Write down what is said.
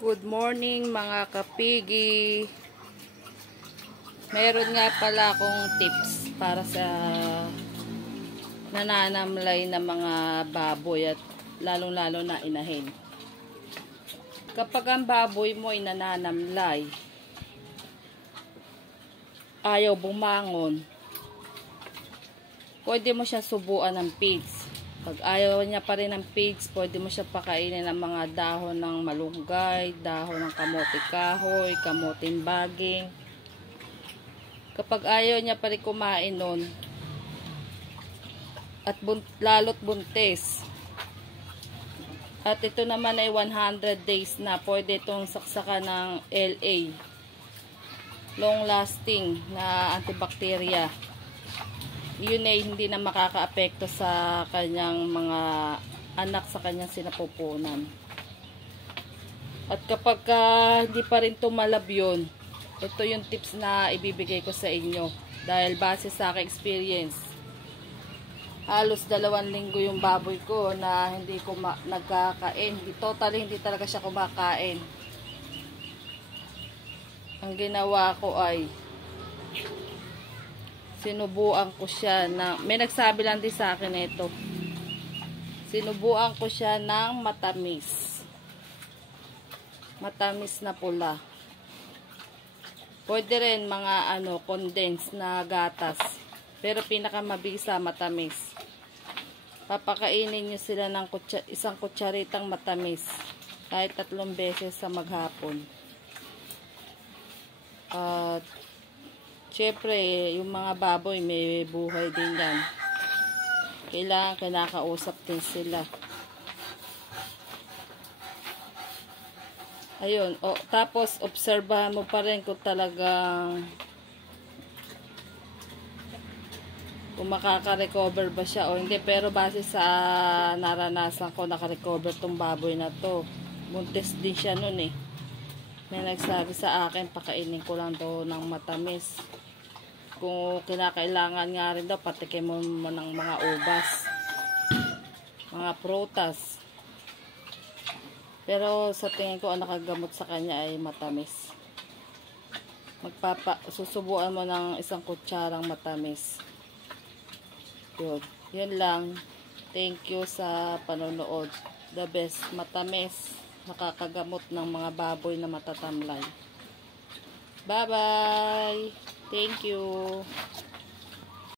Good morning mga kapigi. Meron nga pala akong tips para sa nananamlay na mga baboy at lalong-lalo na inahin. Kapag ang baboy mo ay nananamlay, ayaw bumangon, pwede mo siya subuan ng feeds. Pag ayaw niya pa rin ng feeds, pwede mo siya pakainin ng mga dahon ng malunggay, dahon ng kamote kahoy, kamoting baging. Kapag ayaw niya pa rin kumain nun, at lalo't buntis, at ito naman ay 100 days na, pwede itong saksakan ng LA, long lasting na antibacteria. Yun ay hindi na makakaapekto sa kanyang mga anak, sa kanyang sinapupunan. At kapag hindi pa rin tumalab yun, ito yung tips na ibibigay ko sa inyo. Dahil base sa aking experience, halos 2 linggo yung baboy ko na hindi ko nagkakain. Totally hindi talaga siya kumakain. Ang ginawa ko ay sinubuan ko siya na, may nagsabi lang din sa akin ito, sinubuan ko siya ng matamis na pula. Pwede rin mga condensed na gatas, pero pinakamabisa matamis. Papakainin nyo sila ng isang kutsaritang matamis kahit 3 beses sa maghapon. At syempre, yung mga baboy may buhay din yan. Kailangan kinakausap din sila. Ayun. Tapos, obserbahan mo pa rin kung talagang kung makaka-recover ba siya o hindi. Pero base sa naranasan ko, naka-recover tong baboy na to. Buntis din siya nun eh. May nagsabi sa akin, pakainin ko lang to ng matamis. Kung kinakailangan nga rin daw, patikin mo ng mga ubas, mga prutas. Pero sa tingin ko, ang nakagamot sa kanya ay matamis. Susubuan mo ng 1 kutsarang matamis. Yun lang. Thank you sa panonood. The best, matamis, nakakagamot ng mga baboy na matatamlay. Bye-bye! Thank you.